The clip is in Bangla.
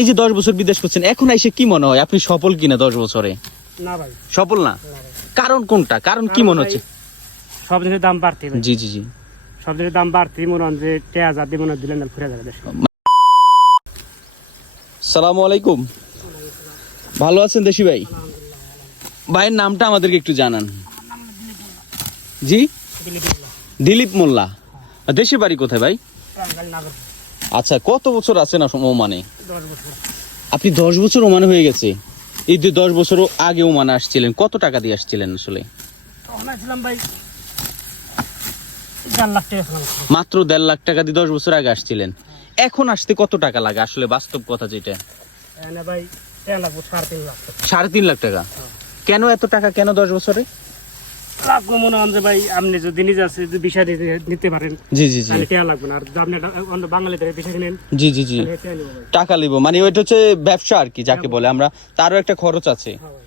এই যে 10 বছর বিদেশ করছেন, এখন এসে কি মনে হয় আপনি সফল কিনা 10 বছরে? না ভাই, সফল না। কারণ কোনটা? কারণ কি মনে হচ্ছে? সব জিনিসের দাম বাড়তি ভাই। জি জি জি। সব জিনিসের দাম বাড়তি, মনে হয় যে টেয়া জাতি মনে দিলেন না ঘুরে যাবে দেশ। সালামু আলাইকুম। ভালো আছেন দেশি ভাই? ভাইয়ের নামটা আমাদেরকে একটু জানান। জি, দিলীপ মোল্লা। দেশি বাড়ি কোথায় ভাই? আচ্ছা, কত বছর আছেন ওমানে? 10 বছর। আপনি 10 বছর ওমানে হয়ে গেছে। এই যে 10 বছর আগে ওমানে আসছিলেন, কত টাকা দিয়ে আসছিলেন আসলে? তখন আসলাম ভাই 4 লাখ টাকা ছিলাম। মাত্র 1.5 লাখ টাকা দিয়ে 10 বছর আগে আসছিলেন। এখন আসতে কত টাকা লাগে আসলে, বাস্তব কথা যেটা? এনে ভাই টেয়া লাগবে 3.5 লাখ টাকা। 3.5 লাখ টাকা? কেন এত টাকা, কেন 10 বছরে? লাগবে মনে হয় যে ভাই আপনি যদি নিজে আছে যদি বিষয় নিতে পারেন, জি জি জি তাহলে টেয়া লাগবে না। আর যদি আপনি অন্য বাঙালিদের বিষয় নেন, জি জি জি। তাহলে টেয়া নিব ভাই। টাকা লিব মানে ওইটা হচ্ছে ব্যবসা আর কি যাকে বলে আমরা, তারও একটা খরচ আছে। হ্যাঁ ভাই।